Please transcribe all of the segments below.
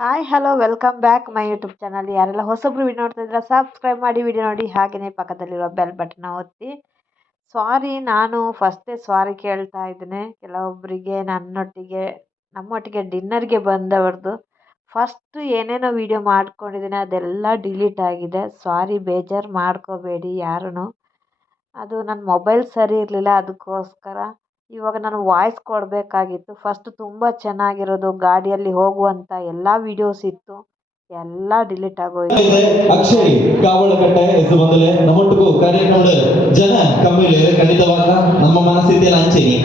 Hi hello welcome back my YouTube channel ಯಾರೆಲ್ಲ ಹೊಸಬ್ರು video ನೋಡ್ತಾ ಇದ್ರೆ ಸಬ್ಸ್ಕ್ರೈಬ್ ಮಾಡಿ ವಿಡಿಯೋ ನೋಡಿ. ಹಾಗೆಯೇ ಪಕ್ಕದಲ್ಲಿರೋ ಬೆಲ್ ಬಟನ್ನ ಒತ್ತಿ. ಸಾರಿ ನಾನು ಫಸ್ಟೇ ಸ್ವಾರಿ ಕೇಳ್ತಾ ಇದ್ದೇನೆ. ಕೆಲವೊಬ್ಬರಿಗೆ ನನ್ನೊಟ್ಟಿಗೆ, ನಮ್ಮೊಟ್ಟಿಗೆ ಡಿನ್ನರ್ಗೆ ಬಂದವ್ರದ್ದು ಫಸ್ಟ್ ಏನೇನೋ ವಿಡಿಯೋ ಮಾಡ್ಕೊಂಡಿದ್ದೀನಿ ಅದೆಲ್ಲ ಡಿಲೀಟ್ ಆಗಿದೆ. ಸ್ವಾರಿ ಬೇಜಾರು ಮಾಡ್ಕೋಬೇಡಿ ಯಾರೂ ಅದು ನನ್ನ ಮೊಬೈಲ್ ಸರಿ ಇರಲಿಲ್ಲ, ಅದಕ್ಕೋಸ್ಕರ ಇವಾಗ ನಾನು ವಾಯ್ಸ್ ಕೊಡಬೇಕಾಗಿತ್ತು. ಫಸ್ಟ್ ತುಂಬ ಚೆನ್ನಾಗಿರೋದು, ಗಾಡಿಯಲ್ಲಿ ಹೋಗುವಂಥ ಎಲ್ಲ ವೀಡಿಯೋಸ್ ಇತ್ತು. ಎಲ್ಲ ಡಿಲೀಟ್ ಆಗೋಯ್ತು ಅಕ್ಷಯ್ ಕಾವಳಕಟ್ಟೆ ಹೆಸರು ಬಂದಲೆ ನಮ್ಮೊಟ್ಟಿಗೂ ಕಾರ್ಯಕ್ರಮದ ಜನ ಕಮ್ಮಿಲೆ ಖಂಡಿತವಾಗ ನಮ್ಮ ಮನಸ್ಥಿತಿಯಲ್ಲಿ ಅಂಚೆನಿ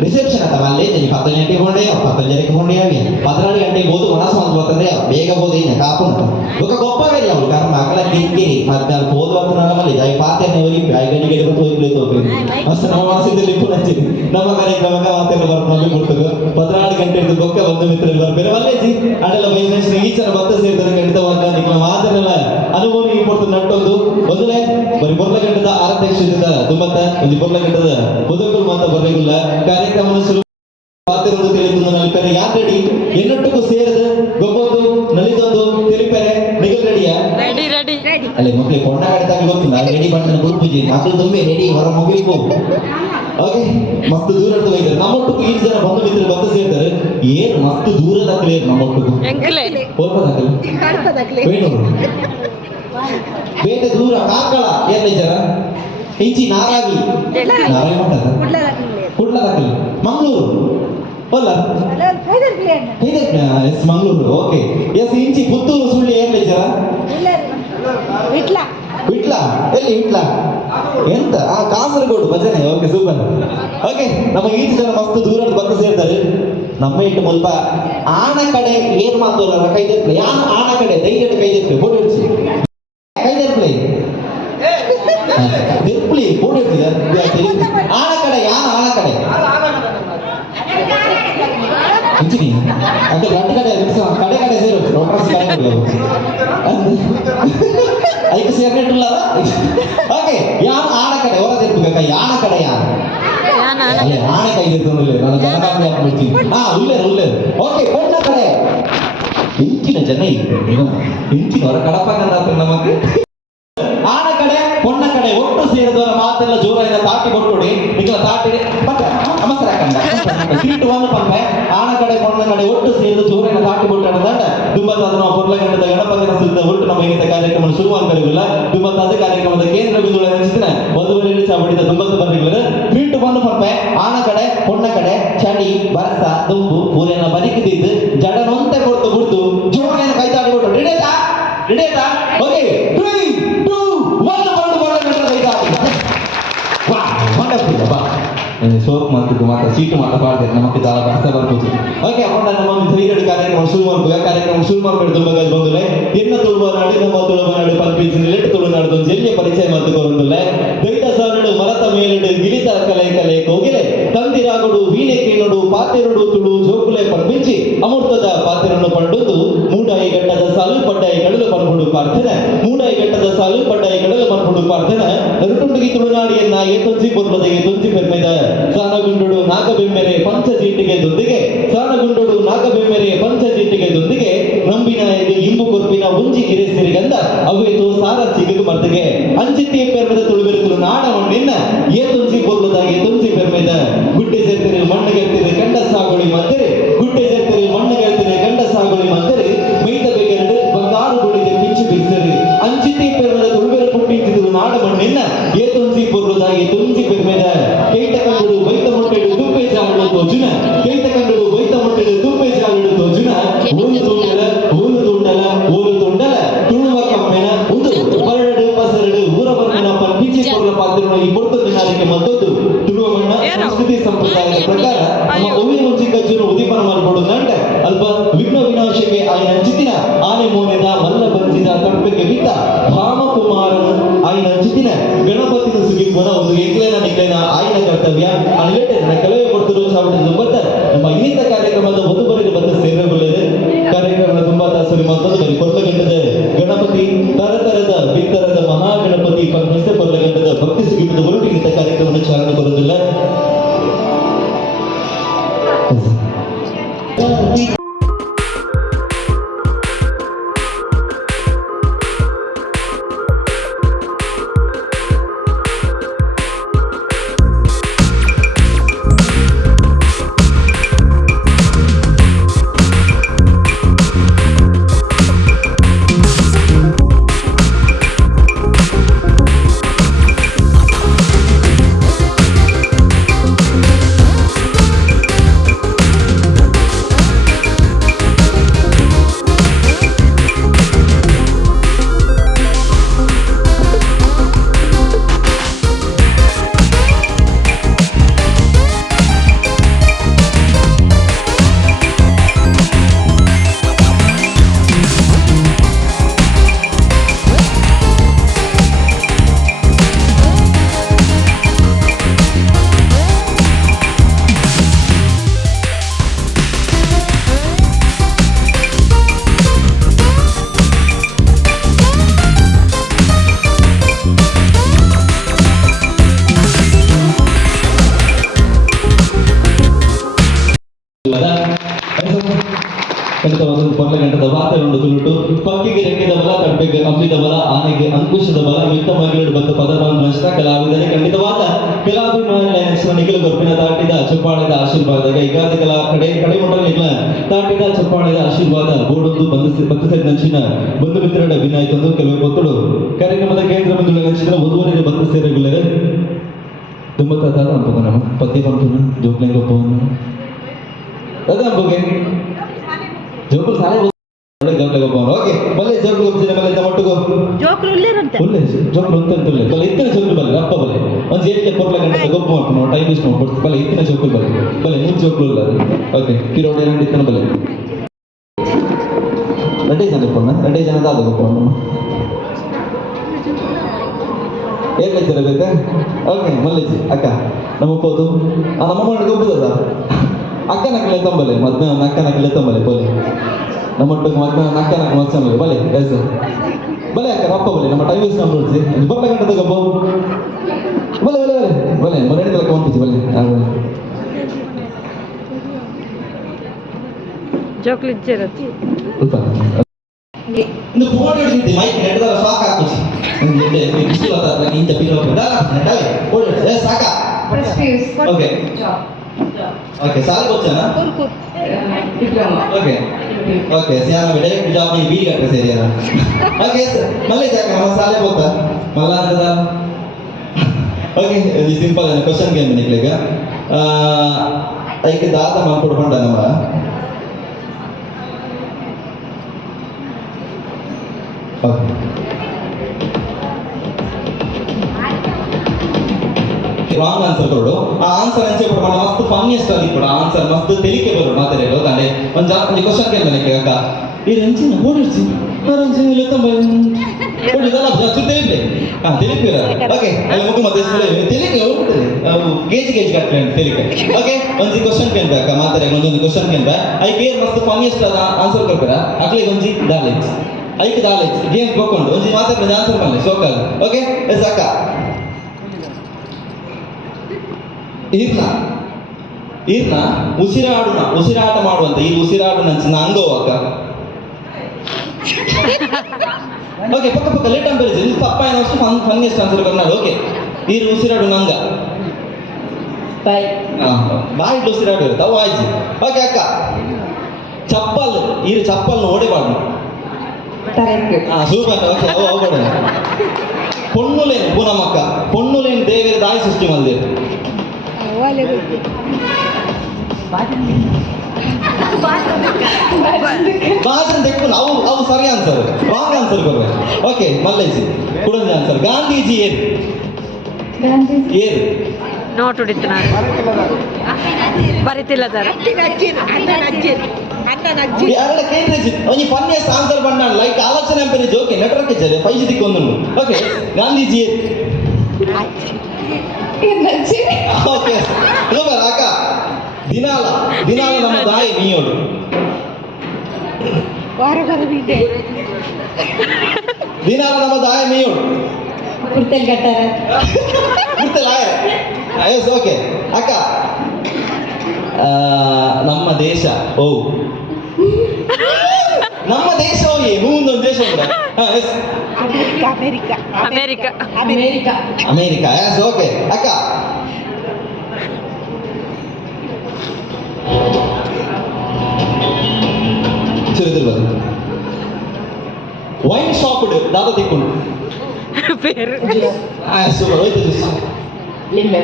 ರಿಸೆಪ್ಷನ್ ಅಥವಾ ಅಲ್ಲೇ ನೀನು ಹತ್ತು ಗಂಟೆಗೆ ಹೊಂಡೆ ಹತ್ತೊಂಜರಕ್ಕೆ ಹೊಂಡೆ ಅವಿ ಪದಿನಾರು ಗಂಟೆಗೆ ಹೋದು ಮನಸ್ಸು ಅಂತ ಬರ್ತಂದ್ರೆ ಬೇಗ ಹೋದ ಇನ್ನ ಕಾಪುಂಟು ఒక గొప్పగా ಅವಳು ಕಾರಣ ಮಕ್ಕಳ ಕಿಂಗಿ ಹದಿನಾಲ್ಕು ಹೋದ ವರ್ತನಾಗ ಮಲ್ಲಿ ಜೈ ಪಾತೆನೆ ಒಲಿ ಐ ಗಂಟೆಗೆ ಬಂದು ಹೋಗ್ಲಿ ತೋಪೇನು ಅಷ್ಟು ನಮ್ಮ ಮನಸ್ಸಿನಲ್ಲಿ ಪುನಂಚಿ ನಮ್ಮ ಕಾರ್ಯಕ್ರಮಕ್ಕೆ ಮಾತೆಲ್ಲ ಬರ್ಕೊಂಡು ಬಿಡ್ತದೆ ಪದಿನಾರು ಗಂಟೆ ಇದ್ದು ಬೊಕ್ಕ ಬಂಧು ಮಿತ್ರರು ಬರ್ಬೇರೆ ಮಲ್ಲೇಜಿ ಅಡೆಲ್ಲ ಭತ್ತ ಸೇರಿದರೆ ಖಂಡಿತವಾಗ ನಿಮ್ಮ ಮಾತನ್ನೆಲ್ಲ ಅನುಭವ ನೀವು ಕೊಡ್ತು ನಟ್ಟೊಂದು ಮೊದಲೇ ಬರೀ ಬೊರ್ಲಘಟ್ಟದ ಆರಾಧ್ಯಕ್ಷರಿಂದ ತುಂಬತ್ತ ಒಂದು ಬೊರ್ಲಘಟ್ಟದ ಬದುಕುಲು ಮಾತ ಬರಲಿಲ್ಲ ಕಾರ್ಯಕ್ರಮ ಶುರು ಮಾತಿರುವುದು ತಿಳಿದು ನಲಿಪೆರೆ. ಯಾರು ರೆಡಿ? ಎನ್ನೊಟ್ಟಿಗೂ ಸೇರಿದ ಗೊಬ್ಬೊಂದು ನಲಿದೊಂದು ತಿಳಿಪೆರೆ ನಿಗಲ್ ರೆಡಿಯ? Ready ready. ಅಲ್ಲೇ ಮಕ್ಕಳಿಗೆ ಕೊಂಡ ಕಡಿದಾಗ ಗೊತ್ತಿಲ್ಲ ರೆಡಿ ಬಂದ ಗುರುಪೂಜೆ ಮಕ್ಕಳು ತುಂಬಿ ರೆಡಿ ಹೊರ ಮುಗಿಬೇಕು ಓಕೆ ಮಸ್ತ್ ದೂರ ಇದ್ದಾರೆ ನಮ್ಮೊಟ್ಟಿಗೂ ಈ ಜನ ಬಂಧು ಮಿತ್ರರು ಬಂದು ಸೇರ್ತಾರೆ. ಏನು ಮಸ್ತ್ ದೂರದ ಕ್ಲಿಯರ್ ನಮ್ಮೊಟ್ಟಿಗೂ ಎಂಕಲೆ. ಹೋಗ್ಬೋದಾಗಲ್ಲ ಬೇಟೆ ದೂರ ಕಾರ್ಕಳ ಏನ್ ಜನ? ಇಂಚಿ ನಾರಾಗಿ ಮಠದ ಕುಡ್ಲದಾಕಲ್ ಮಂಗಳೂರು. ಅಲ್ಲ ಎಸ್ ಮಂಗಳೂರು. ಓಕೆ. ಎಸ್ ಇಂಚಿ ಪುತ್ತೂರು ಸುಳ್ಳಿ ಏನ್ ಜನ? ವಿಟ್ಲ ಎಲ್ಲಿ ವಿಟ್ಲ ಎಂತ ಆ ಕಾಸರಗೋಡು ಭಜನೆ ಓಕೆ ಸೂಪರ್ ಓಕೆ ನಮ್ಮ ಈಚೆ ಜನ ಮಸ್ತ್ ದೂರದ ಬಂದು ಸೇರ್ತಾರೆ ನಮ್ಮ ಇಟ್ಟು ಮುಲ್ಪ ಆಣ ಕಡೆ ಏನ್ ಮಾತೋಲ್ಲ ಕೈ ತೆರ್ಪ್ಲೆ ಯಾನ್ ಆಣ ಕಡೆ ದೈರ್ಯ ಕೈ ತೆರ್ಪ್ಲೆ ಫೋಟೋ ಹಿಡಿಸಿ ಕೈ ತೆರ್ಪ್ಲೆ ತೆರ್ಪ್ಲಿ ಫೋಟೋ ಹಿಡಿಸಿದ ಆಣ ಕಡೆ ಯಾನ್ ಆಣ ಕಡೆ ಇಂಚಿನಿ ಅಂದ್ರೆ ಗಂಟೆ ಕಡೆ ಇರ್ಸ- ಕಡೆ ಕಡೆ ಸೇರು ಒಟ್ರಾಸಿ ಕಡೆ ಕಡೆ ಐದು ಸೇರ್ನೆಟ್ಟುಲ್ಲ ಓಕೆ ಯಾನ್ ಆಣ ಕಡೆ ಹೊರ ತೆರ್ಪುಗ ಯಾಣ ಕಡೆ ಯಾನ್ ಅಲ್ಲೇ ಆನೆ ಕೈ ತೆರ್ಕೊಂಡ್ರೆ ನಾನು ಜನಗಾಮಿ ಹಾಕ್ಬಿಡ್ತೀನಿ ಹಾ ಉಳ್ಳೇರು ಉಳ್ಳೇರು ಓಕೆ ಕೊಟ್ಟ ಕಡೆ ಇಂಚಿನ ಜನ ಇದೆ ಇಂಚಿನ ಹೊರ ಕಡಪ ನಮಗೆ ಆನ ಕಡೆ ಕೊಣ್ಣ ಕಡೆ ಒಟ್ಟು ಸೇರಿದವರ ಮಾತೆಲ್ಲ ಜೋರಾಗಿ ತಾಟಿ ಕೊಟ್ಟುಡಿ ನಿಖಲ ತಾಟಿ ಮತ್ತೆ ನಮಸ್ಕಾರ ಕಂಡ ಸೀಟು ಒಂದು ಪಂಪೆ ಆನ ಕಡೆ ಕೊಣ್ಣ ಕಡೆ ಒಟ್ಟು ಸೇರಿದ ಜೋರಾಗಿ ತಾಟಿ ಕೊಟ್ಟು ದಂಡ ದುಂಬತ್ತಾದ ನಾವು ಪೊರ್ಲಗಂಡದ ಗಣಪತಿನ ಸಿದ್ಧ ಒಟ್ಟು ನಮ್ಮ ಇಂಥ ಕಾರ್ಯಕ್ರಮ ಶುರುವಾನ್ ಕರೆಗಿಲ್ಲ ದುಂಬತ್ತಾದ ಕಾರ್ಯಕ್ರಮದ ಕೇಂದ್ರ ಬಿಂದುಗಳ ನೆನೆಸಿದ ಮದುವೆ ಚಾವಡಿದ ದುಂಬತ್ತು ಬರ್ಲಿಲ್ಲ ಸೀಟು ಒಂದು ಪಂಪೆ ಆನ ಕಡೆ ಕೊಣ್ಣ ಕಡೆ ಚಡಿ ಬರಸ ದುಂಬು ಊರಿನ ಬದುಕಿದ್ದು ಜಡನೊಂತೆ ಕೊಡ್ತು ಬಿಡ್ತು ಜೋರಾಗಿ ಸೋಪ್ ಮಾಡ್ತಿದ್ದು ಮಾತ್ರ, ಸೀಟು ಮಾತ್ರ ಪಾಡ್ದೆ ನಮಗೆ ದಾಳ ಅರ್ಥ ಬರ್ಬೋದು ಓಕೆ ಅಪ್ಪ ನಮ್ಮ ಧೈರ್ಯ ಕಾರ್ಯಕ್ರಮ ಶುರು ಮಾಡ್ಬೇಕು. ಕಾರ್ಯಕ್ರಮ ಶುರು ಮಾಡ್ಬೇಡ ತುಂಬ ಗಲ್ ಬಂದುಲೆ, ಎನ್ನ ತುಳುವ ನಾಡಿ, ನಮ್ಮ ತುಳುವ ನಾಡು ಪಲ್ಪಿಸಿ ನೆಲೆಟ್ ತುಳು ನಾಡು ಜಲ್ಯ ಪರಿಚಯ ಮಾಡ್ದುಕೊಂಡುಲೆ ದೈತ ಸಾರಡು, ಮರತ ಮೇಲಿಡು ಗಿಲಿತ ಕಲೆ ಕಲೆ ಕೋಗಿಲೆ ತಂದಿರಾಗಡು ವೀಣೆ ಕೇಳುಡು ಪಾತೆರುಡು ತುಳು ಜೋಕುಲೆ ಪರ್ಮಿಂಚಿ ಅಮೃತದ ಪಾತೆರನ್ನು ಪಂಡುದು ಮೂಡಾಯಿ ಗಟ್ಟದ ಸಾಲು, ಪಡ್ಡಾಯಿ ಕಡಲು ಪನ್ಹುಡು ಪಾರ್ಥನ, ಮೂಡಾಯಿ ಗಟ್ಟದ ಸಾಲು, ಪಡ್ಡಾಯಿ ಕಡಲು ಪನ್ಹುಡು ಪಾರ್ಥನ, ನರುಟುಂಡಿಗೆ ತುಳುನಾಡಿಯನ್ನ ಎತ್ತಿ ಪುರ್ಬದೆಗೆ ತುಂಚಿ ಪೆರ್ಮೆದ ಸಾನಗುಂಡುಡು ನಾಗಬೆಮ್ಮೆರೆ ಪಂಚಜೀಟಿಗೆ ದೊಂದಿಗೆ ಸಾನಗುಂಡುಡು ನಾಗಬೆಮ್ಮೆರೆ ಪಂಚಜೀಟಿಗೆ ದೊಂದಿಗೆ ನಂಬಿನಾಯಕ ಇಂಬು ಕೊರ್ಪಿನ ಉಂಜಿ ಗಿರೆಸಿರಿಗಂದ ಅವೇತು ಸಾರ ಸಿಗದು ಮರ್ತಿಗೆ ಅಂಚಿತಿ ಪೆರ್ಮೆದ ತುಳುಬೆರುತ್ತಲು ನಾಡ ಮಣ್ಣಿನ ಏತೊಂಜಿ ಪೊರ್ಲದ ಏತೊಂಜಿ ಪೆರ್ಮೆದ ಗುಡ್ಡೆ ಸೇರ್ತಿರಿ ಮಣ್ಣಗೆರ್ತಿರಿ ಕಂಡ ಸಾಗುಳಿ ಮಂದಿರಿ ಗುಡ್ಡೆ ಸೇರ್ತಿರಿ ಮಣ್ಣಗೆರ್ತಿರಿ ಕಂಡ ಸಾಗುಳಿ ಮಂದಿರಿ ಮೈದ ಬೇಗೆರಡು ಬಂಗಾರು ಗುಳಿಗೆ ಪಿಂಚು ಬಿಸಿರಿ ಅಂಚಿತಿ ಪೆರ್ಮೆದ ತುಳುಬೆರು ಪುಟ್ಟಿಸಿದ್ರು ನಾಡ ಮಣ್ಣಿನ I'm bien ಖಂಡಿತವಾದ ಪಕ್ಕ ಗಂಟದ ವಾರ್ತೆಗೊಂಡು ತುಳುಟು ಪಕ್ಕಿಗೆ ರೆಕ್ಕೆದ ಬಲ ಕಡ್ಬೆಗೆ ಅಂಬಿದ ಬಲ, ಆನೆಗೆ ಅಂಕುಶದ ಬಲ ಮಗಳು ಬಂದ ಪದವನ್ನು ನಷ್ಟ ಕಲಾವಿದರೆ ಖಂಡಿತವಾದ ಕಲಾಭಿಮಾನ ನಿಖಿಲ ಗೊರ್ಪಿನ ದಾಟಿದ ಚಪ್ಪಾಳದ ಆಶೀರ್ವಾದ ಯುಗಾದಿ ಕಲಾ ಕಡೆ ಕಡೆ ಮೊಟ್ಟಲಿಲ್ಲ ತಾಟಿದ ಚಪ್ಪಾಳದ ಆಶೀರ್ವಾದ ಬೋಡೊಂದು ಬಂದು ಭಕ್ತ ಸೈಡ್ ನಂಚಿನ ಬಂಧು ಮಿತ್ರರ ಅಭಿನಯಿತಂದು ಕೆಲವು ಗೊತ್ತಳು ಕಾರ್ಯಕ್ರಮದ ಕೇಂದ್ರ ಬಿಂದುಗಳ ನಂಚಿನ ಒಂದೂವರೆಗೆ ಭಕ್ತ ಸೇರಿಗುಳ್ಳರೆ ತುಂಬ ತಾತ ಅಂಪಕ ನಮ್ಮ ಪದ್ಯ ಪಂಪನ ಜೋಕ್ಲೆಂಗ ಪವನ ಅದ ಅಂಪಗೆ ಜೋಕುಲು ಸಾಲೆ ಒಳ್ಳೆ ಜೋಕ್ಲೆಂಗ ಪವನ ಓಕೆ ಬಲ್ಲೆ ಜೋಕುಲು ಒಪ್ಪಿಸಿನ ಬಲ್ಲೆ ಮಟ್ಟುಗು ಜೋಕ್ರು ಇಲ್ಲಿರಂತೆ ಒಳ್ಳೆ ಜೋಕುಲು ಅಂತ ಅಂತಲ್ಲ ಬಲ್ಲೆ ಇತ್ತಿನ ಜೋಕುಲು ಬಲ್ಲೆ ಅಪ್ಪ ಬಲ್ಲೆ ಒಂದು ಏಟ್ಲೆ ಕೊರ್ಲ ಗಂಟೆ ಗೊಬ್ಬ ಮಾಡ್ಕೊಂಡು ಟೈಮ್ ವೇಸ್ಟ್ ಮಾಡ್ಕೊಡ್ತು ಬಲ್ಲೆ ಇತ್ತಿನ ಜೋಕುಲು ಬಲ್ಲೆ ಬಲ್ಲೆ ಮೂರು ಜೋಕುಲು ಇಲ್ಲ ಅದು ಓಕೆ ಕಿರೋಡಿ ಎರಡು ಇತ್ತಿನ ಬಲ್ಲೆ ரெண்டே ஜன பொண்ணு ரெண்டே ஜன தான் அதுக்கு போகணும் ಏನ್ ಲೆಕ್ಚರ್ ಬೇಕಾ ಓಕೆ ಮಲ್ಲಿಜಿ ಅಕ್ಕ ನಮ್ಮ ಹೋದು ನಮ್ಮ ಮಾಡಿ ಗೊಬ್ಬದ ಅಕ್ಕನ ಗೆಳತಂಬಲೆ ಮದ್ನ ಅಕ್ಕನ ಗೆಳತಂಬಲೆ ಬಲೆ. ನಮ್ಮ ಒಟ್ಟಿಗೆ ಮದ್ನ ಅಕ್ಕನ ಮತ್ಸಂಬಲೆ ಬಲೆ ಎಸ್ ಬಲೆ ಅಕ್ಕ ರಪ್ಪ ಬಲೆ ನಮ್ಮ ಟೈಮ್ ವೇಸ್ಟ್ ಮಾಡ್ಬಿಡ್ಸಿ ಬಪ್ಪ ಗಂಟೆ ತಗೋ ಬಲೆ ಬಲೆ ಬಲೆ ಬಲೆ ಮರಡಿ ತಲಕ ಹೊಂಟಿಸಿ ಬಲೆ. ಜೋಕ್ಲಿಜ್ಜರತಿ ಇದು ಫೋನ್ ಹಿಡಿದಿದ್ದೆ ಮೈಕ್ ನಡೆದಾಗ ಸಾಕು ಹಾಕಿಸಿ ನಿಂದೆ ಬಿಸಿ ಬರ್ತದೆ ನಿಂತ ಪಿರೋ ಪಿರೋ ನಡೆದಾಗ ಓಡಿ ಸಾಕಾ? ಓಕೆ ఓకే సార్ వచ్చానా ఓకే ఓకే సియానా బిడ్డ బిడ్డ మీ వీ కట్ట సేరియనా ఓకే మళ్ళీ జాక మసాలే పోతా మళ్ళా కదా ಓಕೆ ಇದು ಸಿಂಪಲ್ ಕ್ವಶನ್ ಗೇಮ್ ನಿಕ್ಲಿಗ ಐಕೆ ದಾತ ಮಾಡ್ಕೊಡ್ಕೊಂಡ ನಮ್ಮ ಓಕೆ ರಾಂಗ್ ಆನ್ಸರ್ ಕೊಡು. ಆ ಆನ್ಸರ್ ಅಂಚೆ ಕೊಡು ಮಸ್ತ್ ಫನ್ನಿಯಸ್ಟ್ ಆಗಿ ಕೊಡು. ಆನ್ಸರ್ ಮಸ್ತ್ ತೆಲಿಕೆ ಬರು ಮಾತಾಡಲು ತಂದೆ ಒಂದು ಜಾ ಒಂದು ಕ್ವಶನ್ ಕೇಳ್ದ ನನಗೆ ಅಕ್ಕ ಈ ರಂಚಿನ ಓಡಿರ್ಸಿ ರಂಚಿನ ಇಲ್ಲ ತಂಬ ಓಡಿದಲ್ಲ ಜಾಸ್ತಿ ತಿಳಿಪಿರ ಓಕೆ ಅಲ್ಲಿ ಮುಗು ಮತ್ತೆ ತಿಳಿಕೆ ಗೇಜ್ ಗೇಜ್ ಕಟ್ಲೆ ತಿಳಿಕೆ ಓಕೆ ಒಂದು ಕ್ವಶನ್ ಕೇಳ್ಬೇಕ ಮಾತಾಡ, ಒಂದೊಂದು ಕ್ವಶನ್ ಕೇಳ್ಬ ಐಕೆ ಮಸ್ತ್ ಫನ್ನಿಯಸ್ಟ್ ಆದ ಆನ್ಸರ್ ಕೊಡ್ಬೇಡ. ಅಕ್ಲಿಗೆ ಒಂಜಿ ದಾಲೆಜ್ ಐಕ್ ದಾಲೆಜ್ ಗೇಮ್ ಹೋಗ್ಕೊಂಡು ಒಂಜಿ ಮಾತಾಡ ಆನ್ಸರ್ ಮಾಡಲಿ ಸೋಕಲ್ ಓಕೆ ಎಸ್ ಅಕ್ಕ ಈರ್ನ ಈರ್ನ ಉಸಿರಾಡುನ ಉಸಿರಾಟ ಮಾಡುವಂತ ಈ ಉಸಿರಾಡು ನಂಚಿನ ಅಂಗೋವಾಗ? ಓಕೆ ಪಕ್ಕ ಪಕ್ಕ ಲೇಟ್ ಅಂಬರ್ ಇದು ಪಪ್ಪ ಏನಷ್ಟು ಫನ್ ಫನ್ನಿಯಸ್ಟ್ ಆನ್ಸರ್ ಬರ್ನಾಡು ಓಕೆ ನೀರು ಉಸಿರಾಡು ನಂಗ ಬಾಯಿ ಉಸಿರಾಡು ಇರುತ್ತ ವಾಯ್ಸ್ ಓಕೆ ಅಕ್ಕ. ಚಪ್ಪಲ್ ಈರು ಚಪ್ಪಲ್ ಓಡಿ ಬಾಡು ಸೂಪರ್ ಓಕೆ ಹೋಗೋಣ ಪೊಣ್ಣುಲೇನು ಪೂನಮ್ಮಕ್ಕ ಪೊಣ್ಣುಲೇನು ದೇವಿಯ ದಾಯಿ ಸೃಷ್ಟಿ ಮಂದಿರ್ ಒಲೆಬೇಕು ಬಾಚಂದಕ್ಕೂ ಅವು ಅವು ಸರಿ ಆನ್ಸರ್ ರಾಂಗ್ ಆನ್ಸರ್ ಬರಬೇಕು ಓಕೆ ಮಲ್ಲೇಜಿ ಕೊಡೋದು ಆನ್ಸರ್ ಗಾಂಧೀಜಿ ಏನು? ಏನು? ನೋಟ್ ಹೊಡಿತು ನಾನು. ಬರೀತಿಲ್ಲ ಸರ್. ಆನ್ಸರ್ பண்ணான் ಲೈಕ್ ಆಲೋಚನೆ ಅಂತ ಜೋಕೆ ನೆಟ್ವರ್ಕ್ ಇದ್ದಾರೆ ಫೈಜಿ ದಿಕ್ಕೊಂದು ಓಕೆ ಗಾಂಧೀಜಿ ಏನು? ಏರು ಓಕೆ ಸೂಪರ್ ಅಕ್ಕ ದಿನಾಲ ದಿನಾಲ ನಮ್ಮ ದಾಯಿ ನೀಯೋಡು ದಿನಾಲ ನಮ್ಮ ದಾಯಿ ನೀಯೋಡು ಗೊತ್ತಿಲ್ಲ ಎಸ್ ಓಕೆ ಅಕ್ಕ ಆ, ನಮ್ಮ ದೇಶ ಓ ನಮ್ಮ ದೇಶ ಓ ಏನು ಒಂದು ದೇಶ ಉಂಟಾ ಹಾ, yes. America America America America yes okay ಅಕ್ಕ ಚರಿತ್ರ ವೈನ್ ಶಾಪ್ ದಾದ ತಿಕ್ಕೊಂಡು പേര് ಸೂಪರ್ ಹೋಯ್ತು ಜ್ಯೂಸ್ ಲಿಂಬೆ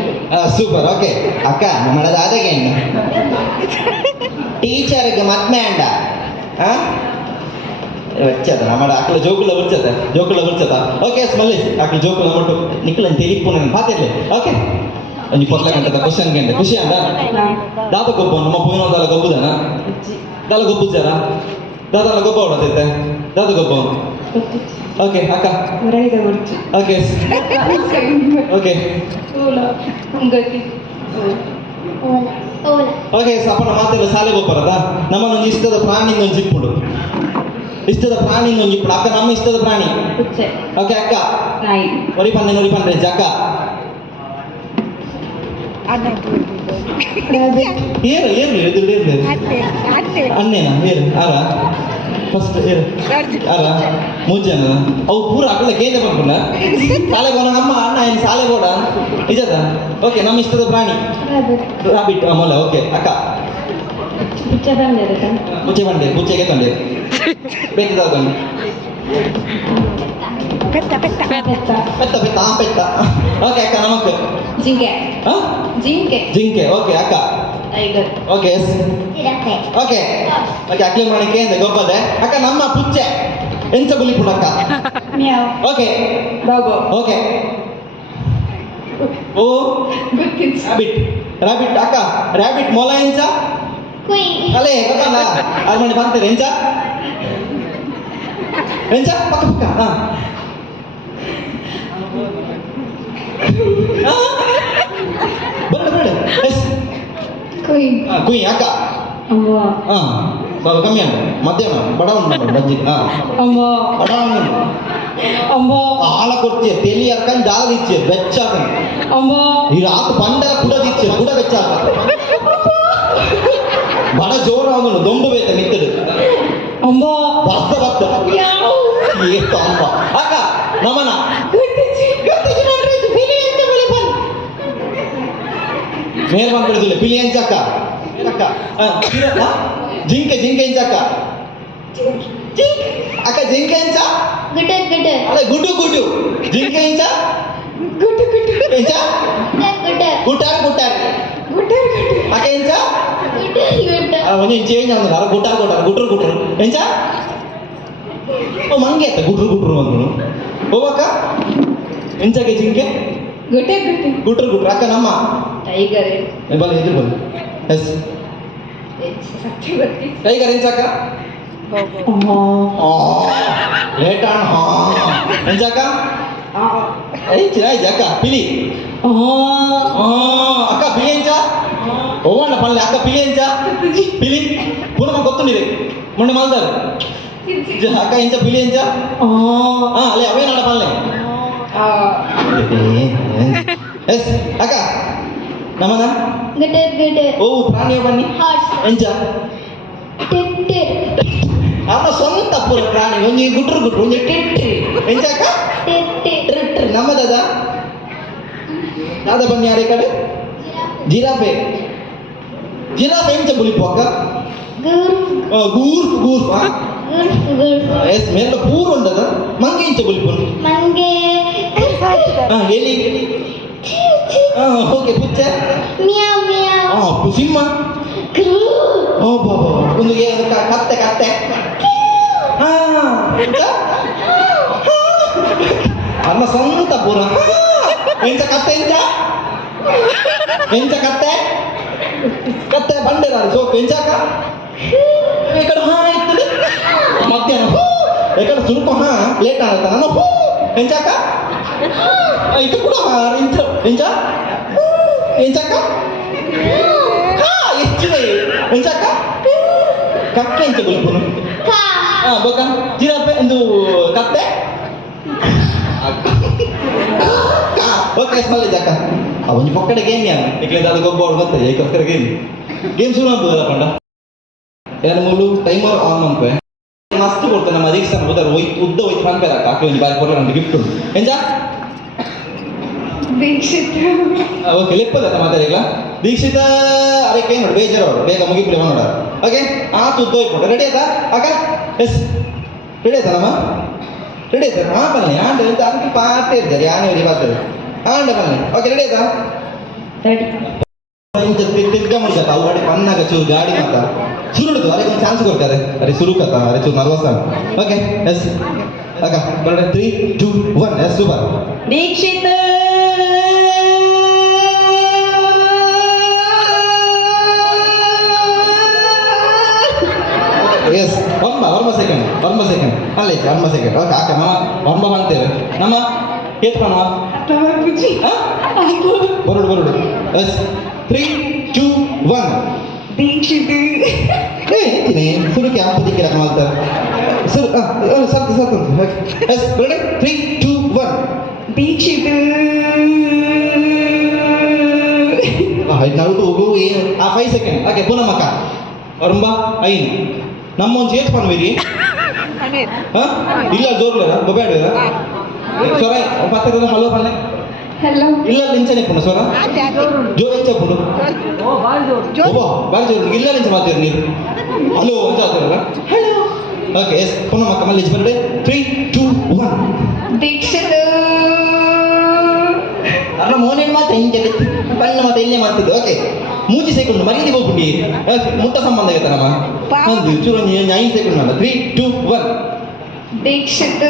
ಸೂಪರ್ ಓಕೆ ಅಕ್ಕ ನಮ್ಮಳದ ಅದೇ ಟೀಚರ್ಗೆ ಮತ್ತೆ ಅಂಡ వచ్చేదా నమ్మడ అక్కడ జోకులో వచ్చేదా జోకులో వచ్చేదా ఓకే మళ్ళీ అక్కడ జోకులో నమ్మటు నిక్కులని తెలియకపోయి నేను పాతేర్లే ఓకే ಒಂಜಿ ಪೊರ್ಲ ಗಂಟದ ಕ್ವಶನ್ ಗಂಟೆ ಖುಷಿ ಅಂದ ದಾದ ಗೊಬ್ಬ ನಮ್ಮ ಪೋಯಿನ ದಾಲ ಗೊಬ್ಬುದಾನ ದಾಲ ಗೊಬ್ಬುಜಾರ ದಾದಾಲ ಗೊಬ್ಬ ಹೊಡದೈತೆ ದಾದ ಗೊಬ್ಬ ಓಕೆ ಅಕ್ಕ ಹೊರಗಿದೆ ಬರ್ಚಿ ಓಕೆ ಓಕೆ ಹಂಗಾಗಿ ಓಕೆ ಸಪನ ಮಾತೆಲ್ಲ ಶಾಲೆಗೆ ಹೋಗ್ಬಾರದ ನಮ್ಮನ್ನೊಂದು ಇಷ್ಟದ ಪ್ರಾಣಿ ಒಂದು ಜಿಪ್ಪುಡು ಇಷ್ಟದ ಪ್ರಾಣಿ ಒಂದು ಜಿಪ್ಪುಡು ಅಕ್ಕ ನಮ್ಮ ಇಷ್ಟದ ಪ್ರಾಣಿ. ಓಕೆ ಅಕ್ಕ. ಒರಿ ಪಂದೆ ನೋಡಿ ಪಂದೆ ಅಕ್ಕ ಏರು ಏರು ಎದುರು ಏರು ಅನ್ನೇನಾ ಏರು. ಆರ. ಫಸ್ಟ್ ಏರು. ಆರ. ಮೂಜನ ಅವು ಪೂರ ಅಕ್ಕಳ ಕೇಂದ್ರ ಶಾಲೆ ಹೋಗ ನಮ್ಮ ಅಣ್ಣ ಏನು ಶಾಲೆ ಬೋಡ ನಿಜದ? ಓಕೆ ನಮ್ಮ ಇಷ್ಟದ ಪ್ರಾಣಿ. ರಾಬಿಟ್ ಮೊಲ ಓಕೆ ಅಕ್ಕ. ಮುಚ್ಚೆ ಬಂದೆ ಮುಚ್ಚೆಗೆ ತಂದೆ ಬೆಟ್ಟ ತಂದೆ ಬೆತ್ತ ಪೆತ್ತ ಪೆತ್ತ ಆ ಪೆತ್ತ ಓಕೆ ಅಕ್ಕ ನಮಕ್ ಜಿಂಕೆ ಹಾ ಜಿಂಕೆ ಜಿಂಕೆ ಓಕೆ ಅಕ್ಕ tiger okay yes okay okay ಅಕ್ಲಿ ಮಾಡಕ್ಕೆ ಅಂತ ಗೊಬ್ಬದೆ ಅಕ್ಕ ನಮ್ಮ ಪುಚ್ಚೆ ಎಂಚ ಬುಲಿ ಪುಡಕ್ಕ ಓಕೆ ಬಾಬೋ ಓಕೆ ಓ ರಾಬಿಟ್ ರಾಬಿಟ್ ಅಕ್ಕ ರಾಬಿಟ್ ಮೊಲ ಎಂಚ ಅಲ್ಲೇ ಗೊತ್ತಲ್ಲ ಅದು ಮಾಡಿ ಬರ್ತಾರೆ ಎಂಚ ಎಂಚ ಪಕ್ಕ ಪಕ್ಕ ಹಾ ಆ? ಬರಡು ಬರಡು ಎಸ್ ಕುಯ್ ಕುಯ್ ಅಕ್ಕ ಅಮ್ಮ ಹಾ ಸ್ವಲ್ಪ ಕಮ್ಮಿ ಅಣ್ಣ ಮಧ್ಯಾಹ್ನ ಬಡ ಉಂಟು ಬಜ್ಜಿ ಹಾ ಅಮ್ಮ ಬಡ ಉಂಟು ಅಮ್ಮ ಹಾಲ ಕೊಡ್ತೀಯ ತೆಲಿ ಹಾಕೊಂಡು ದಾಲ್ ಇಚ್ಚೆ ಬೆಚ್ಚ ಅಮ್ಮ ಈ ರಾತ್ ಪಂಡರ ಕುಡದ ಇಚ್ಚೆ ಕುಡ ಬೆಚ್ಚ ಬಡ ಜೋರ ಅವನು ದೊಂಬು ಏತ ಅಮ್ಮ ಅಕ್ಕ ನಮನ ಮೇರ್ ಬಂದ್ಬಿಡುದಿಲ್ಲ ಪಿಲಿ ಎಂಚಕ್ಕ ಅಕ್ಕ ಆ, ಪಿಲಿ- ಆ? ಜಿಂಕೆ ಜಿಂಕೆ ಎಂಚಕ್ಕ ಅಕ್ಕ ಜಿಂಕೆ ಎಂಚ ಅಲ್ಲ ಗುಡ್ಡು ಗುಡ್ಡು ಜಿಂಕೆ ಎಂಚ ಗುಟ್ಟು ಗುಟ್ಟು ಎಂಚ ಗುಟ್ಟಾರ್ ಗುಟ್ಟಾರ್ ಅಕ್ಕ ಎಂಚ ಆ, ಒಂಜಿ ಚೇಂಜ್ ಅಂದ್ರೆ ಅರ ಗುಟ್ಟಾರ್ ಗುಟ್ಟಾರ್ ಗುಟ್ರು ಗುಟ್ರು ಎಂಚ ಓ ಮಂಗೆ ಅತ್ತ ಗುಟ್ರು ಗುಟ್ರು ಅಂದ್ರು ಹೋಗಕ್ಕ ಎಂಚಕ್ಕೆ ಜಿಂಕೆ ಗುಟ್ಟೆ ಗುಟ್ಟೆ ಗುಟ್ರು ಗುಟ್ರು ಅಕ್ಕ ನಮ್ಮ ಟೈಗರ್ ಏ, ಬಲ್ಲ ಎದುರು ಬಲ್ಲ ಎಸ್ ಸತ್ಯ ಬರ್ತಿ ಟೈಗರ್ ಎಂಚಕ್ಕ ಅಮ್ಮ ಲೇಟ್ ಆಣ ಹಾ ಎಂಚಕ್ಕ ಏಯ್ ಚಿರಾಯ್ ಅಕ್ಕ ಪಿಲಿ ಅಮ್ಮ ಆ, ಅಕ್ಕ ಪಿಲಿ ಎಂಚ ಓವಣ್ಣ ಪಲ್ಲೆ ಅಕ್ಕ ಪಿಲಿ ಎಂಚ ಪಿಲಿ ಪುನಃ ಗೊತ್ತುಂಡಿದೆ ಮೊನ್ನೆ ಮಲ್ದಾರ ಅಕ್ಕ ಎಂಚ ಪಿಲಿ ಎಂಚ ಅಮ್ಮ ಹಾ ಅಲ್ಲೇ ಅವೇ ನಾಡ ಪಲ್ಲೆ ಎಸ್ ಅಕ್ಕ ನಮ್ಮನ ಓ ಪ್ರಾಣಿಯ ಬನ್ನಿ ಎಂಚ ಅವನ ಸ್ವಂತ ಪೂರ ಪ್ರಾಣಿ ಒಂಜಿ ಗುಟ್ರು ಗುಟ್ರು ಒಂಜಿ ಟಿಟ್ರಿ ಎಂಚ ಅಕ್ಕ ಟ್ರಿಟ್ರಿ ನಮ್ಮದದ ಯಾವ್ದ ಬನ್ನಿ ಯಾರೇ ಕಡೆ ಜಿರಾಫೆ ಜಿರಾಫೆ ಎಂಚ ಬುಲಿಪು ಅಕ್ಕ ಗೂರ್ಫ್ ಗೂರ್ಫ್ ಎಸ್ ಮೇಲ ಪೂರ ಉಂಟದ ಮಂಗೆ ಇಂಚ ಬುಲಿಪು ಹಾ ಹೇಳಿ ಹಾ ಓಕೆ ಪುಚ್ಚ. ಹಾ ಸಿಂಹ. ಓ ಬಾಬಾ ಒಂದು ಏ- ಕ- ಕತ್ತೆ ಕತ್ತೆ. ಹಾ. ಅನ್ನ ಸ್ವಂತ ಪೂರ. ಎಂತ ಕತ್ತೆ ಎಂತ? ಎಂತ ಕತ್ತೆ? ಕತ್ತೆ ಬಂಡೆರ ಸೋಕು ಎಂಚಾಕ ಈ ಕಡೆ ಹಾ ಇರ್ತದೆ ಮಧ್ಯಾಹ್ನ ಹೂ ಎಕಡೆ ಸುರುಪ ಹಾ ಲೇಟ್ ಆಗುತ್ತೆ ನಾನು ಹೂ ಎಂಚಾಕ ಆ, ಇದು ಕೂಡ ಹಾ ಇಂಚ ಎಂಚ ಎಂಚಾಕ ಹಾ ಹೆಚ್ಚಿದೆ ಎಂಚಾಕ ಕಕ್ಕೆ ಎಂಚ ಬಲ್ಪುನು ಹಾ ಬೋಕ ಜಿರಾಫೆ ಒಂದು ಕತ್ತೆ ಓಕೆ ಸ್ಮಲ್ ಜಾಕ ಅವನು ಪಕ್ಕಡೆ ಗೇಮ್ ಯಾರು ಇಕ್ಲೆ ಅದು ಗೊಬ್ಬ ಗೊತ್ತ ಏಕೋಸ್ಕರ ಗೇಮ್ ಗೇಮ್ ಶುರು ಆಗ್ಬೋದಲ್ಲ ಪಂಡ ಎರಡು ಮೂಲು ಟೈಮರ್ ಆನ್ ಮಾಡ್ಪೆ ಮಸ್ತ್ ಕೊಡ್ತಾನೆ ನಮ್ಮ ದೀಕ್ಷಾನ ಉದ್ದಾರ ಒಯ್ತು ಉದ್ದ ಒಯ್ತು ಪಂಪೇರ ಕಾಕಿ ಒಂದು ಬಾರಿ ಕೊಡ್ಲ ನಮ್ಗೆ ಗಿಫ್ಟ್ ಉಂಟು ಎಂಜಾ ದೀಕ್ಷಿತ ಓಕೆ ಲಿಪ್ಪದ ಮಾತಾಡಿಲ್ಲ ದೀಕ್ಷಿತ ಅದಕ್ಕೆ ಏನು ಬೇಜಾರು ಅವರು. ಬೇಗ ಮುಗಿ ಮುಗಿಬಿಡಿ ನೋಡ ಓಕೆ ಆ ತುದ್ದು ಹೋಯ್ಕೊಂಡು ರೆಡಿ ಆಯ್ತಾ? ಅಕ್ಕ ಎಸ್. ರೆಡಿ ಆಯ್ತಾ ನಮ್ಮ ರೆಡಿ ಆಯ್ತಾ? ಹಾಂ ಬನ್ನಿ ಆಂಡ ಅಂತ ಅದಕ್ಕೆ ಪಾಟೇ ಇರ್ತಾರೆ ಯಾನೇ ಬರ್ತದೆ ಆಂಡ ಬನ್ನಿ ಓಕೆ ರೆಡಿ ಆಯ್ತಾ? ಇಂಚ ತಿರ್ಗ ಗಾಡಿ ಪನ್ನಾಗ ಚೂರು ಗಾಡಿ ಮಾತ ಸುರುಡುದು ಅದಕ್ಕೆ ಒಂದು ಚಾನ್ಸ್ ಕೊಡ್ತಾರೆ. ಅರೆ ಸುರು ಕತ್ತ ಅರೆ ಚೂರು ನರ್ವಸ್ ಓಕೆ ಎಸ್ ಅಕ್ಕ three two one yes super Dikshita. Yes ಒಮ್ಮ ಒಮ್ಮ ಸೆಕೆಂಡ್ ಒಮ್ಮ ಸೆಕೆಂಡ್ ಅಲ್ಲೇ ಒಮ್ಮ ಸೆಕೆಂಡ್ ಓಕೆ ಅಕ್ಕ ನಮ್ಮ ಒಂಬ ಬಂತೇವೆ ನಮ್ಮ ಏತ್ ಪಣವ ಬರುಡು ಬರುಡು. Yes three two one Dikshita ಏ ಇದ್ದೀನಿ ಸುರುಕಿ ಅಪ್ಪ ದಿಕ್ಕಿರ ಮಾಡ್ತಾರೆ ಸುರು ಸರ್ತು ಸರ್ತು ಎಸ್ ಬರುಡೆ ತ್ರೀ ಟೂ ಒನ್ ದೀಕ್ಷಿತ ನಡುಟು ಹೋಗು ಏನು ಆ ಫೈವ್ ಸೆಕೆಂಡ್ ಓಕೆ ಪುನಃ ಮಕ್ಕ ಒರಂಬ ಐನ್ ನಮ್ಮ ಒಂದು ಏತ್ ಪನ್ವಿರಿ ಹಾ ಇಲ್ಲ ಜೋರ್ಲರ ಗೊಬ್ಯಾಡ ಸ್ವರ ಪತ್ತದ ಹಲೋ ಪಲ್ಲೆ ಹಲೋ ಇಲ್ಲ ಲಿಂಚನೆ ಪುಣ ಸ್ವರ ಜೋರ್ ಬಾರಿ ಜೋರು ಇಲ್ಲ ಲಿಂಚ ಮಾತಾಡಿ ನೀರು ಹಲೋ ಅಂತ ಹೇಳ್ತಾರಲ್ಲ ಹಲೋ ಓಕೆ ಎಸ್ ಪುನಃ ಮಕ್ಕ ಮಲ್ಲಿ ಬರ್ಡೆ ತ್ರೀ ಟೂ ಒನ್ ದೀಕ್ಷಿತ ಅಲ್ಲ ಮೋನೇನು ಮಾತ್ರ ಹಿಂಗೆ ಬಣ್ಣ ಮತ್ತೆ ಇಲ್ಲೇ ಮಾಡ್ತಿದ್ದು ಓಕೆ ಮೂಚಿ ಸೇಕೊಂಡು ಮರೀದಿ ಹೋಗ್ಬಿಡಿ ಮುಟ್ಟ ಸಂಬಂಧ ಆಗೈತೆ ನಮ್ಮ ಒಂದು ಚೂರು ಐದು ಸೆಕೆಂಡ್ ಮಾಡ ತ್ರೀ ಟೂ ಒನ್ ದೀಕ್ಷಿತ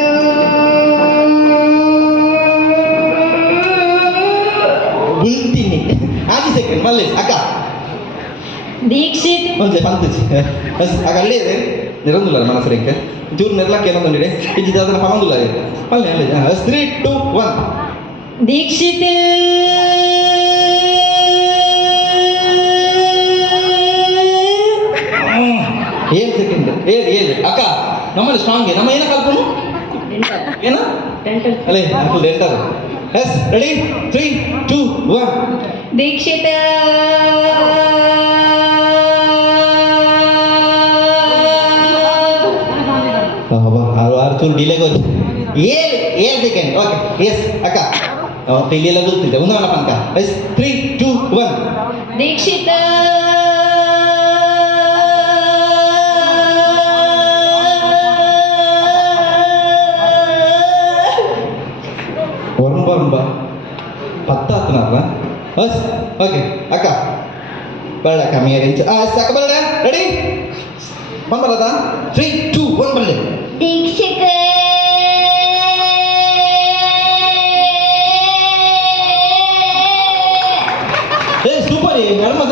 ಉಳ್ತೀನಿ ಆಗಿ ಸೆಕೆಂಡ್ ಮಲ್ಲೇ ಅಕ್ಕ ದೀಕ್ಷಿತ್. ಒಂದ್ಲೆ ಪಂತಜಿ ಬಸ್ ಆಗ ಅಲ್ಲೇ ಇದೆ ನಿರಂದುಲ್ಲ ಮನಸ್ಸರಿಗೆ ಚೂರು ನೆರ್ಲಾಕ್ ಏನೋ ನೀಡಿ ಇಜ್ಜಿದ ಅದನ್ನ ಪಮಂದುಲ್ಲ ಮಲ್ಲೆ ಅಲ್ಲೇ ತ್ರೀ ಟು ಒನ್ ದೀಕ್ಷಿತ. ಏಳು ಸೆಕೆಂಡ್ ಏಳು ಏಳು ಅಕ್ಕ ನಮ್ಮಲ್ಲಿ ಸ್ಟ್ರಾಂಗ್ ನಮ್ಮ ಏನ ಕಲ್ಪನು ಏನ? ಅಲ್ಲೇ full enter yes ready three two one Dikshita ಆರು ಚೂರು ಡಿಲೇಗೆ ಹೋಗಿ ಏಳು ಏಳು ಸೆಕೆಂಡ್ ಓಕೆ ಎಸ್ ಅಕ್ಕ ಇಲ್ಲಿ ಎಲ್ಲ ಗೊತ್ತಿದೆ ಒಂದು ಮನ ಪಂಕ yes three two one Dikshita bus okay ಅಕ್ಕ ಬೇಡ ಅಕ್ಕ ಮೇರೆ ಅಕ್ಕ ಬರಡ ರೆಡಿ ಬಂಬರದ ತ್ರೀ ಟೂ ಒನ್ ಬರಲಿ ದೀಕ್ಷಿತ ಏ ಸೂಪರ್ ಮೇಡಮ್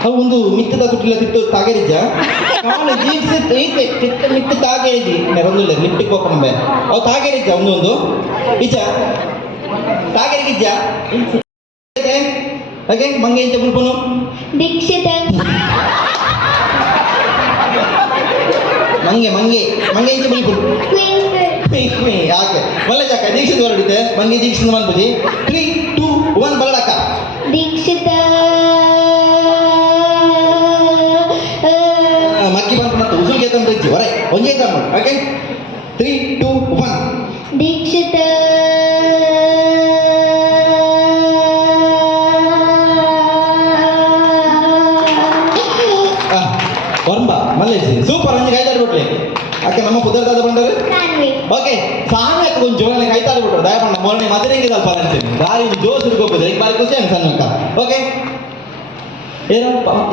ಅವು ಒಂದು ಮಿತ್ತದ ಸುಟ್ಟಿಲ್ಲ ತಿಟ್ಟು ತಾಗೇರಿದ್ದ ನಾನು ಜೀನ್ಸ್ ಐತೆ ಚಿತ್ತ ಮಿತ್ತು ತಾಗೇರಿಜಿ ನೆರೊಂದಿಲ್ಲ ಲಿಪ್ಟಿಕ್ ಹೋಗ್ಕೊಂಡೆ ಅವು ತಾಗೇರಿದ್ದ ಒಂದು ಒಂದು ಇಜ್ಜ ಹಾಗೆ ಮಂಗೆ ಇಂಚ ಬುಲ್ಪನು ದೀಕ್ಷಿತ ಮಂಗೆ ಮಂಗೆ ಮಂಗೆ ಅಂತ ಬುಲ್ಪನು ಯಾಕೆ ಒಳ್ಳೆ ಜಾಕ ದೀಕ್ಷಿತ ಹೊರಡಿದೆ ಮಂಗೆ ದೀಕ್ಷಿತ ಬಂದ್ಬಿಡಿ ತ್ರೀ ಟೂ ಒನ್ ಬರಡಕ್ಕ ದೀಕ್ಷಿತ ಮಕ್ಕಿ ಬಂದ್ಬಿಟ್ಟು ಉಸುಲ್ಗೆ ತಂದು ಹೊರೆ ಒಂದೇ ತಂದು ಓಕೆ ತ್ರೀ ಟೂ ಒನ್ ಸ್ವಲ್ಪ ಅಂತೀನಿ ದಾರಿ ಜೋಸ್ ಹುಡುಕೋಬೋದು ಈಗ ಬಾರಿ ಖುಷಿ ಅಂತ ಸಣ್ಣ ಅಕ್ಕ ಓಕೆ ಏನೋ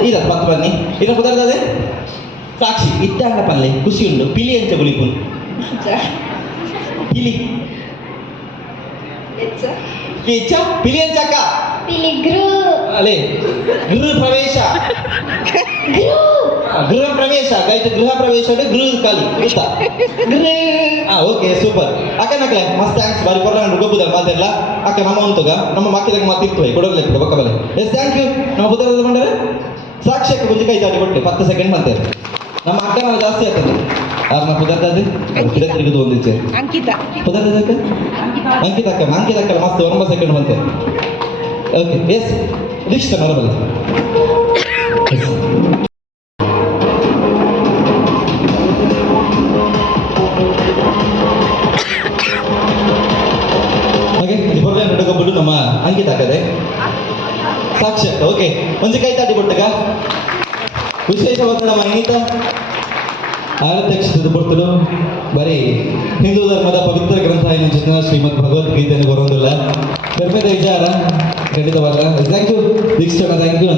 ಇದ ಪತ್ತು ಬನ್ನಿ. ಇನ್ನು ಕುದರ್ದಾದೆ ಸಾಕ್ಷಿ ಇತ್ತಾಗ ಪಲ್ಲೆ. ಖುಷಿ ಉಂಡು ಪಿಲಿ ಅಂಚ ಗುಳಿಪುನ್ ಪಿಲಿ. ಪಿಲಿ ಅಂಚಕ್ಕ ಪಿಲಿಗ್ರು. ಅಲೆ ಗೃಹ ಪ್ರವೇಶ. ಗೃಹ ಪ್ರವೇಶ ಗೈತ ಗೃಹ ಪ್ರವೇಶ ಅಂದ್ರೆ ಗೃಹ ಖಾಲಿ ಇಷ್ಟ. ಹಾ ಓಕೆ ಸೂಪರ್ ಅಕ್ಕ ನಕ್ಲೆ ಮಸ್ತ್ ಥ್ಯಾಂಕ್ಸ್ ಬಾರಿ ಕೊಡ್ರ ನಾನು ಗೊಬ್ಬುದ ಮಾತೆಲ್ಲ. ಅಕ್ಕ ನಮ್ಮ ಅಂತಗ ನಮ್ಮ ಮಕ್ಕಳಿಗೆ ಮಾತಿರ್ತವೆ ಕೊಡೋರ್ಲೆ ಬಕ್ಕ ಬಲೆ. ಎಸ್ ಥ್ಯಾಂಕ್ ಯು ನಮ್ಮ ಬುದ್ಧರದ ಬಂದರೆ ಸಾಕ್ಷ್ಯಕ್ಕೆ ಮುಂಚೆ ಕೈ ತಾಟಿ ಕೊಟ್ಟೆ ಪತ್ತು ಸೆಕೆಂಡ್ ಮತ್ತೆ. ನಮ್ಮ ಅಕ್ಕ ನಾವು ಜಾಸ್ತಿ ಆಗ್ತದೆ ಪುದರ್ದಾದ್ರೆ ಗಿಡ ತಿರುಗುದು ಒಂದಿಚ್ಚೆ ಅಂಕಿತ. ಪುದರ್ದಕ್ಕ ಅಂಕಿತ. ಅಕ್ಕ? ಅಂಕಿತ. ಅಕ್ಕ ಮಸ್ತ್ ಒಂಬತ್ತು ಸೆಕೆಂಡ್ ಬಂತೆ ಓಕೆ ಎಸ್ ದೀಕ್ಷಿತ ಬರಬಲ್ಲ ಹಾಗೆ ನಿಬಂಧ ನಡುಗಬ್ಬರು ನಮ್ಮ ಓಕೆ ಒಂದು ಕೈ ತಾಟಿ ಬಿಟ್ಟಗ ವಿಶೇಷ ನಮ್ಮ ಅಂಗಿತ ಆರತಕ್ಷಿತದ ಪುರ್ತಲು ಬರೀ ಹಿಂದೂ ಧರ್ಮದ ಪವಿತ್ರ ಗ್ರಂಥ ಏನು ಶ್ರೀಮದ್ ಭಗವದ್ಗೀತೆಯನ್ನು ಬರೋದಿಲ್ಲ. ಧರ್ಮದ ವಿಚಾರ ಖಂಡಿತವಾಗ ಥ್ಯಾಂಕ್ ಯು ದೀಕ್ಷಣ ಥ್ಯಾಂಕ್ ಯು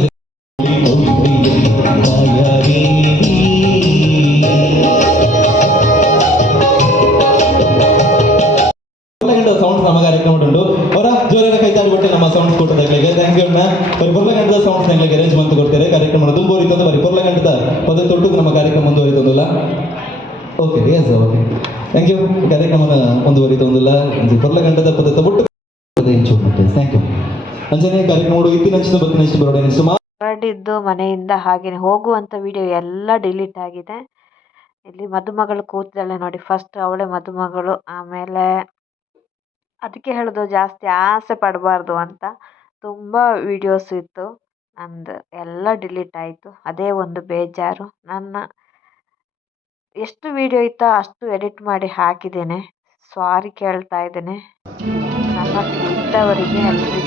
ಸೌಂಡ್ ನಮ್ಮ ಕಾರ್ಯಕ್ರಮ ಉಂಟು. ಅವರ ಜೋರಾದ ಕೈ ಬಿಟ್ಟು ನಮ್ಮ ಸೌಂಡ್ ಕೊಟ್ಟದಾಗಲಿಗೆ ಥ್ಯಾಂಕ್ ಯು ಅಣ್ಣ ಬರೀ ಪೊರ್ಲಗಂಟದ ಸೌಂಡ್ಸ್ ನಂಗೆ ಅರೇಂಜ್ ಮಂತ್ ಕೊಡ್ತಾರೆ ಕಾರ್ಯಕ್ರಮ ತುಂಬುವರಿತಂದು ಬರೀ. ಪೊರ್ಲಗಂಟದ ಪದ ತೊಟ್ಟು ನಮ್ಮ ಕಾರ್ಯಕ್ರಮ ಮುಂದುವರಿತಂದಿಲ್ಲ okay yes okay thank you ಕಾರ್ಯಕ್ರಮನ ಮುಂದುವರಿತಂದಿಲ್ಲ ಪೊರ್ಲಗಂಟದ ಪದ ಯು ಅಂಜನೆ ಇತ್ತಿನ ಅಂಚಿನ ಬತ್ತಿನ ಇಷ್ಟು ಬರೋಣ ಸುಮಾರು ಹೊರಟಿದ್ದು ಮನೆಯಿಂದ ಹಾಗೆಯೇ ಹೋಗುವಂಥ ವಿಡಿಯೋ ಎಲ್ಲ ಡಿಲೀಟ್ ಆಗಿದೆ. ಇಲ್ಲಿ ಮದುಮಗಳು ಕೂತಿದ್ದಾಳೆ ನೋಡಿ. ಫಸ್ಟ್ ಅವಳೇ ಮದುಮಗಳು, ಆಮೇಲೆ ಅದಕ್ಕೆ ಹೇಳೋದು ಜಾಸ್ತಿ ಆಸೆ ಪಡಬಾರ್ದು ಅಂತ ತುಂಬ ವಿಡಿಯೋಸ್ ಇತ್ತು. ನಂದು ಎಲ್ಲ ಡಿಲೀಟ್ ಆಯಿತು. ಅದೇ ಒಂದು ಬೇಜಾರು. ನನ್ನ ಎಷ್ಟು ವಿಡಿಯೋ ಇತ್ತೋ ಅಷ್ಟು ಎಡಿಟ್ ಮಾಡಿ ಹಾಕಿದ್ದೇನೆ. ಸಾರಿ ಕೇಳ್ತಾ ಇದ್ದೇನೆ. ನಮ್ಮ ಇದ್ದವರಿಗೆ ಎಲ್ರಿಗೂ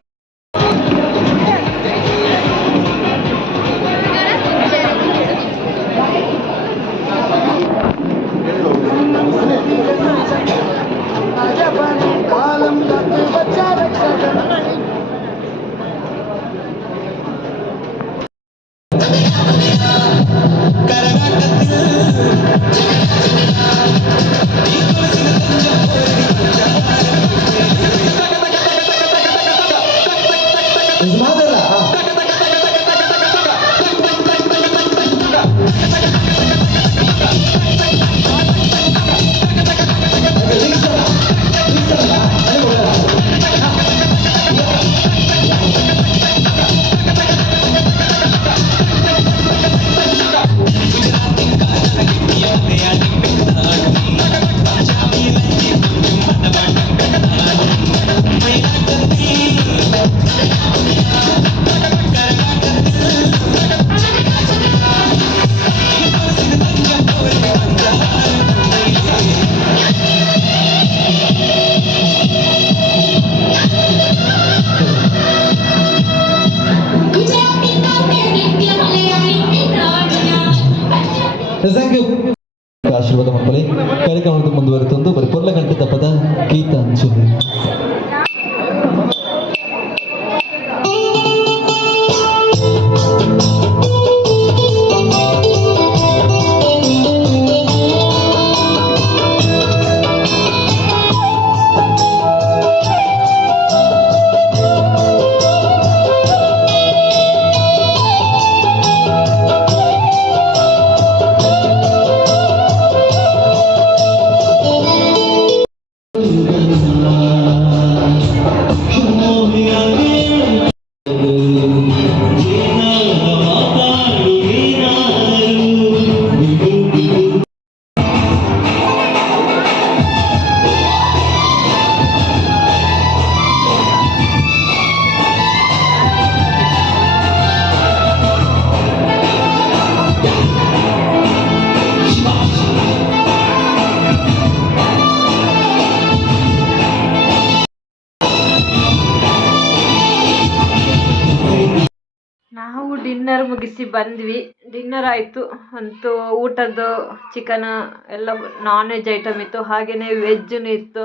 ಆಯಿತು. ಅಂತೂ ಊಟದ್ದು ಚಿಕನ್ ಎಲ್ಲ ನಾನ್ ವೆಜ್ ಐಟಮ್ ಇತ್ತು. ಹಾಗೆಯೇ ವೆಜ್ಜೂ ಇತ್ತು.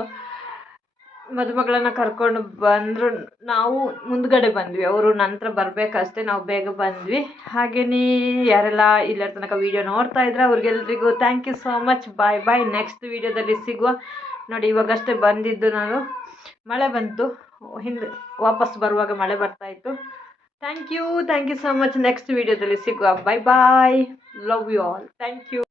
ಮದುಮಗಳನ್ನ ಕರ್ಕೊಂಡು ಬಂದರು. ನಾವು ಮುಂದ್ಗಡೆ ಬಂದ್ವಿ. ಅವರು ನಂತರ ಬರಬೇಕಷ್ಟೇ. ನಾವು ಬೇಗ ಬಂದ್ವಿ. ಹಾಗೆಯೇ ಯಾರೆಲ್ಲ ಇಲ್ಲರ ತನಕ ವೀಡಿಯೋ ನೋಡ್ತಾ ಇದ್ರೆ ಅವ್ರಿಗೆಲ್ರಿಗೂ thank you so much bye bye next ವೀಡಿಯೋದಲ್ಲಿ ಸಿಗುವ. ನೋಡಿ, ಇವಾಗಷ್ಟೇ ಬಂದಿದ್ದು ನಾನು. ಮಳೆ ಬಂತು. ಹಿಂದೆ ವಾಪಸ್ ಬರುವಾಗ ಮಳೆ ಬರ್ತಾ ಇತ್ತು. Thank you thank you so much next ವೀಡಿಯೋದಲ್ಲಿ ಸಿಗುವ bye bye love you all thank you